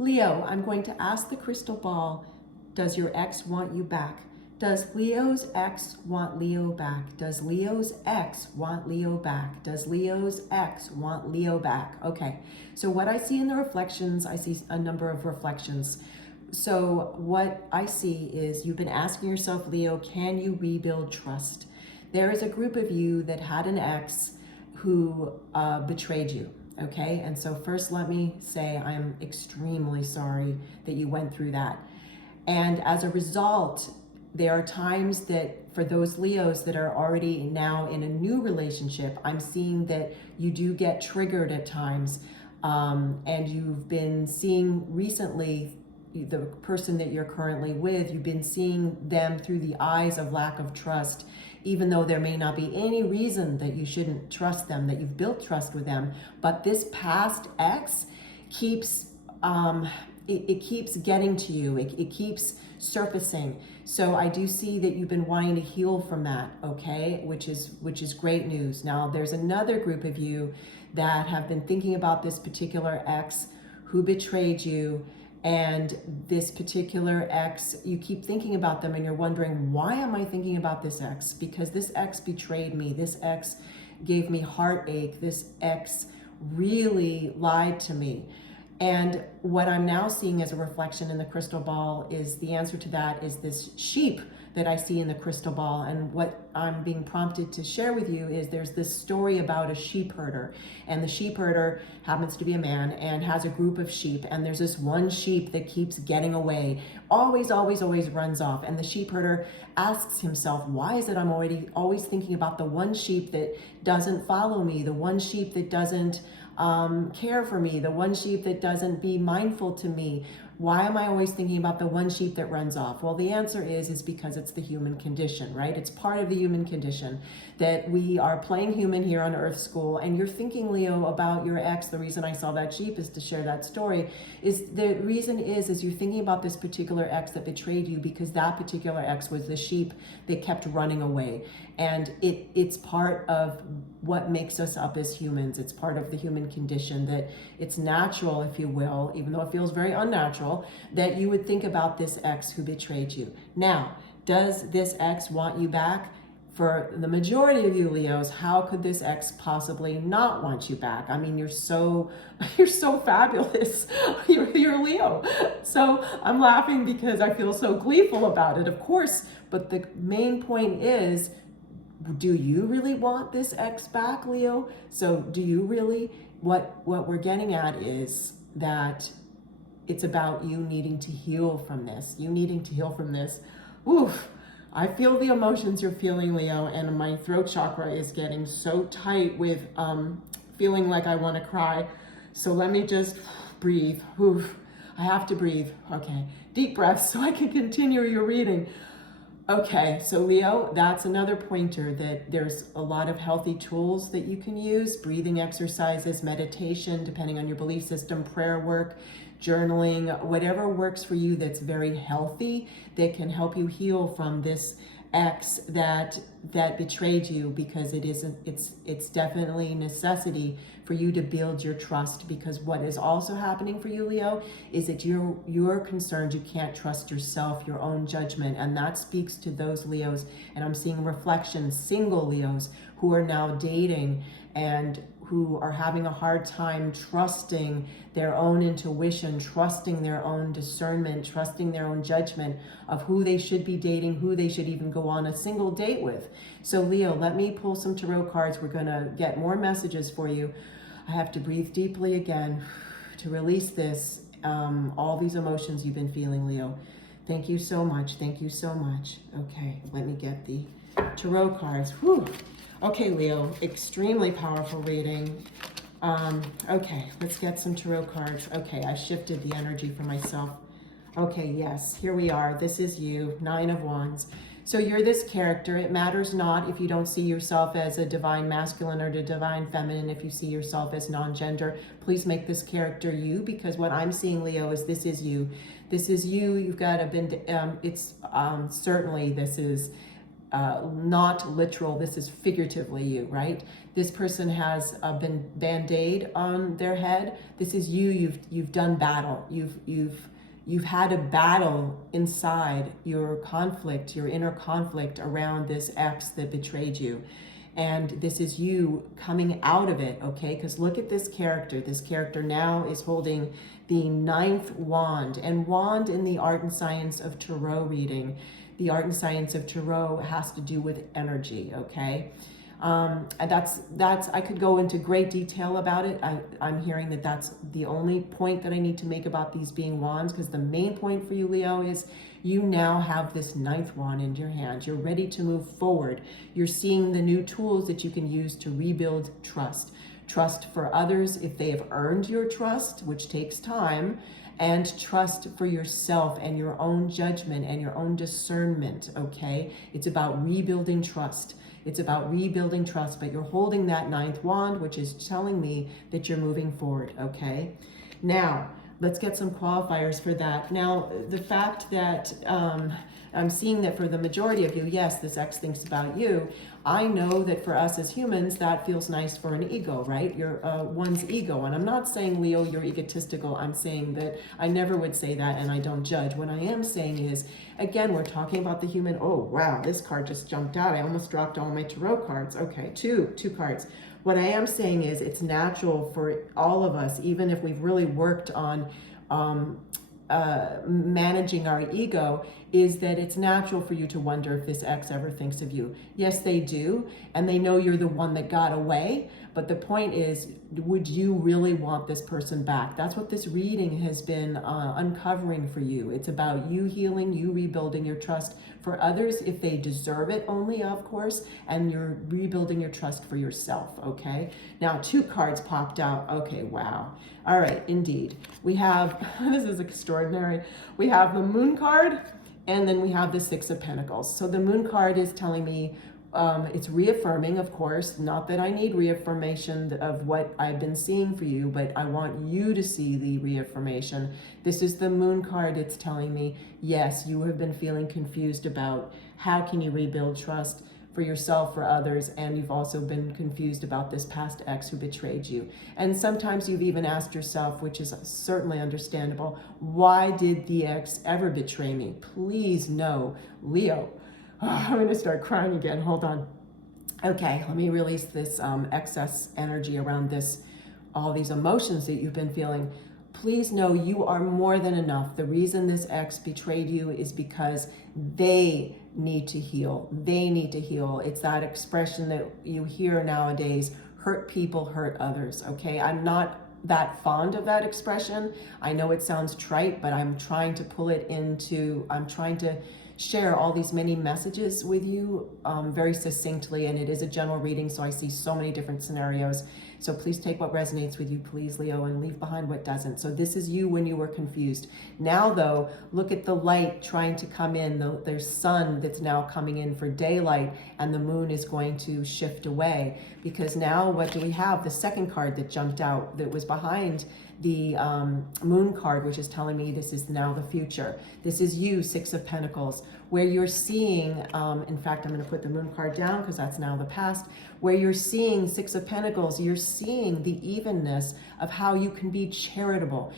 Leo, I'm going to ask the crystal ball, does your ex want you back? Does Leo's ex want Leo back? Does Leo's ex want Leo back? Does Leo's ex want Leo back? Okay, so what I see in the reflections, I see a number of reflections. So what I see is you've been asking yourself, Leo, can you rebuild trust? There is a group of you that had an ex who betrayed you. Okay, and so first let me say I'm extremely sorry that you went through that. And as a result, there are times that for those Leos that are already now in a new relationship, I'm seeing that you do get triggered at times. And you've been seeing recently the person that you're currently with, you've been seeing them through the eyes of lack of trust, even though there may not be any reason that you shouldn't trust them, that you've built trust with them. But this past ex keeps, it keeps getting to you. It keeps surfacing. So I do see that you've been wanting to heal from that, okay, which is great news. Now there's another group of you that have been thinking about this particular ex who betrayed you. And this particular ex, you keep thinking about them and you're wondering, why am I thinking about this ex? Because this ex betrayed me. This ex gave me heartache. This ex really lied to me. And what I'm now seeing as a reflection in the crystal ball is the answer to that is this sheep that I see in the crystal ball. And what I'm being prompted to share with you is there's this story about a sheep herder, and the sheep herder happens to be a man and has a group of sheep, and there's this one sheep that keeps getting away, always runs off. And the sheep herder asks himself, why is it I'm always thinking about the one sheep that doesn't follow me, the one sheep that doesn't care for me, the one sheep that doesn't be mindful to me? Why am I always thinking about the one sheep that runs off? Well, the answer is because it's the human condition, right? It's part of the human condition that we are playing human here on Earth School. And you're thinking, Leo, about your ex. The reason I saw that sheep is to share that story. Is the reason is you're thinking about this particular ex that betrayed you because that particular ex was the sheep that kept running away. And it's part of what makes us up as humans. It's part of the human condition that it's natural, if you will, even though it feels very unnatural, that you would think about this ex who betrayed you. Now, does this ex want you back? For the majority of you Leos, how could this ex possibly not want you back? I mean, you're so fabulous. You're Leo. So I'm laughing because I feel so gleeful about it, of course. But the main point is, do you really want this ex back, Leo? So do you really? What we're getting at is that it's about you needing to heal from this. You needing to heal from this. Oof. I feel the emotions you're feeling, Leo, and my throat chakra is getting so tight with feeling like I want to cry. So let me just breathe. Oof. I have to breathe. Okay. Deep breaths so I can continue your reading. Okay, so Leo, that's another pointer that there's a lot of healthy tools that you can use, breathing exercises, meditation, depending on your belief system, prayer work, journaling, whatever works for you that's very healthy, that can help you heal from this ex that betrayed you, because it's definitely a necessity for you to build your trust. Because what is also happening for you, Leo, is that you're concerned you can't trust yourself, your own judgment, and that speaks to those Leos. And I'm seeing reflections, single Leos who are now dating and who are having a hard time trusting their own intuition, trusting their own discernment, trusting their own judgment of who they should be dating, who they should even go on a single date with. So Leo, let me pull some tarot cards. We're gonna get more messages for you. I have to breathe deeply again to release this, all these emotions you've been feeling, Leo. Thank you so much. Thank you so much. Okay, let me get the tarot cards. Whew. Okay, Leo, extremely powerful reading. Okay, let's get some tarot cards. Okay, I shifted the energy for myself. Okay, yes, here we are. This is you, 9 of Wands. So you're this character. It matters not if you don't see yourself as a divine masculine or the divine feminine. If you see yourself as non-gender, please make this character you, because what I'm seeing, Leo, is this is you. This is you. You've got to been, certainly this is not literal, this is figuratively you, right? This person has been band-aid on their head. This is you, you've done battle. You've had a battle inside your conflict, your inner conflict around this ex that betrayed you. And this is you coming out of it, okay? Because look at this character. This character now is holding the 9th wand. And wand in the art and science of tarot reading, the art and science of tarot has to do with energy, okay? And that's I could go into great detail about it. I'm hearing that that's the only point that I need to make about these being wands, because the main point for you, Leo, is you now have this 9th wand in your hand. You're ready to move forward. You're seeing the new tools that you can use to rebuild trust. Trust for others if they have earned your trust, which takes time, and trust for yourself and your own judgment and your own discernment, okay? It's about rebuilding trust. It's about rebuilding trust, but you're holding that 9th wand, which is telling me that you're moving forward, okay? Now, let's get some qualifiers for that. Now, the fact that I'm seeing that for the majority of you, yes, this ex thinks about you. I know that for us as humans, that feels nice for an ego, right? Your one's ego. And I'm not saying, Leo, you're egotistical. I'm saying that I never would say that, and I don't judge. What I am saying is, again, we're talking about the human. Oh, wow, this card just jumped out. I almost dropped all my tarot cards. Okay, two cards. What I am saying is it's natural for all of us, even if we've really worked on managing our ego, is that it's natural for you to wonder if this ex ever thinks of you. Yes, they do, and they know you're the one that got away, but the point is, would you really want this person back? That's what this reading has been uncovering for you. It's about you healing, you rebuilding your trust for others if they deserve it only, of course, and you're rebuilding your trust for yourself, okay? Now, 2 cards popped out. Okay, wow. All right, indeed. We have, this is extraordinary. We have the Moon card, and then we have the 6 of Pentacles. So the Moon card is telling me, it's reaffirming, of course, not that I need reaffirmation of what I've been seeing for you, but I want you to see the reaffirmation. This is the Moon card. It's telling me, yes, you have been feeling confused about how can you rebuild trust for yourself, for others, and you've also been confused about this past ex who betrayed you. And sometimes you've even asked yourself, which is certainly understandable, why did the ex ever betray me? Please no, Leo. Oh, I'm going to start crying again. Hold on. Okay, let me release this excess energy around this, all these emotions that you've been feeling. Please know you are more than enough. The reason this ex betrayed you is because they need to heal. They need to heal. It's that expression that you hear nowadays, hurt people hurt others, okay? I'm not that fond of that expression. I know it sounds trite, but I'm trying to pull it into, I'm trying to share all these many messages with you very succinctly, and it is a general reading, so I see so many different scenarios. So please take what resonates with you, please, Leo, and leave behind what doesn't. So this is you when you were confused. Now, though, look at the light trying to come in. There's sun that's now coming in for daylight, and the moon is going to shift away. Because now, what do we have? The second card that jumped out that was behind the moon card, which is telling me this is now the future. This is you, 6 of Pentacles, where you're seeing, in fact, I'm going to put the moon card down because that's now the past, where you're seeing 6 of Pentacles, you're seeing the evenness of how you can be charitable.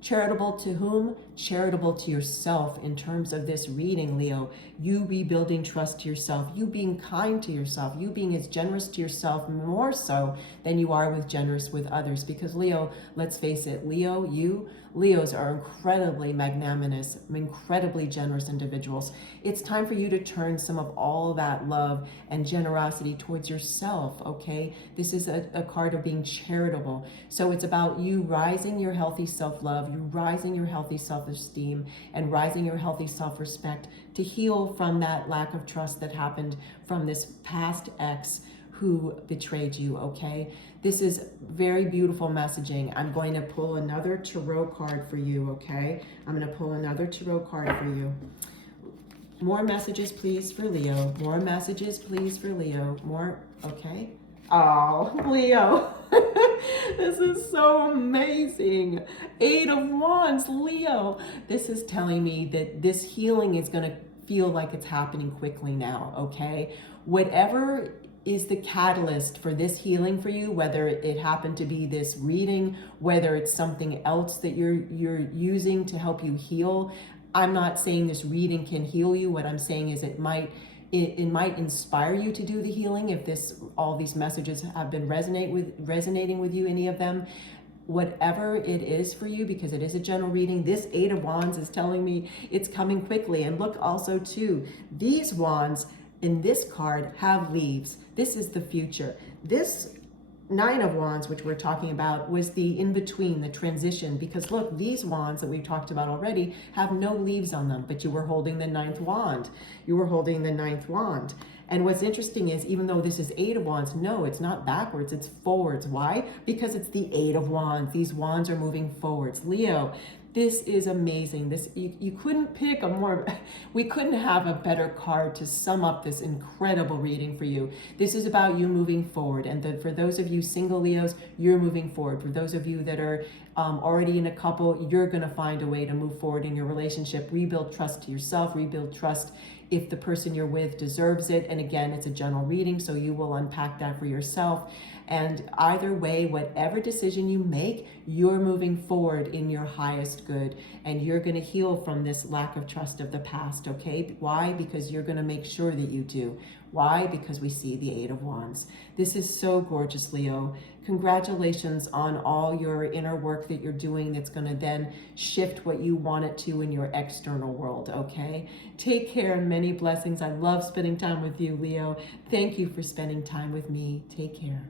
Charitable to whom? Charitable to yourself in terms of this reading, Leo. You rebuilding trust to yourself, you being kind to yourself, you being as generous to yourself more so than you are generous with others. Because Leo, let's face it, Leos are incredibly magnanimous, incredibly generous individuals. It's time for you to turn some of all that love and generosity towards yourself, okay? This is a card of being charitable. So it's about you rising your healthy self-love, you rising your healthy self-esteem, and rising your healthy self-respect to heal from that lack of trust that happened from this past ex who betrayed you, okay? This is very beautiful messaging. I'm going to pull another tarot card for you, okay? I'm going to pull another tarot card for you. More messages, please, for Leo. More messages, please, for Leo. More, okay? Oh, Leo. This is so amazing. 8 of Wands, Leo. This is telling me that this healing is going to feel like it's happening quickly now, okay? Whatever is the catalyst for this healing for you, whether it happened to be this reading, whether it's something else that you're using to help you heal. I'm not saying this reading can heal you. What I'm saying is it might inspire you to do the healing if all these messages have been resonating with you, any of them. Whatever it is for you, because it is a general reading, this Eight of Wands is telling me it's coming quickly. And look also too, these wands in this card have leaves. This is the future. This Nine of Wands, which we're talking about, was the in-between, the transition, because look, these wands that we've talked about already have no leaves on them, but you were holding the ninth wand. You were holding the ninth wand. And what's interesting is, even though this is Eight of Wands, no, it's not backwards, it's forwards. Why? Because it's the Eight of Wands. These wands are moving forwards. Leo, this is amazing. You couldn't pick a more, we couldn't have a better card to sum up this incredible reading for you. This is about you moving forward. And for those of you single Leos, you're moving forward. For those of you that are already in a couple, you're going to find a way to move forward in your relationship. Rebuild trust to yourself, rebuild trust if the person you're with deserves it. And again, it's a general reading, so you will unpack that for yourself. And either way, whatever decision you make, you're moving forward in your highest good, and you're going to heal from this lack of trust of the past, okay? Why? Because you're going to make sure that you do. Why? Because we see the Eight of Wands. This is so gorgeous, Leo. Congratulations on all your inner work that you're doing that's going to then shift what you want it to in your external world, okay? Take care and many blessings. I love spending time with you, Leo. Thank you for spending time with me. Take care.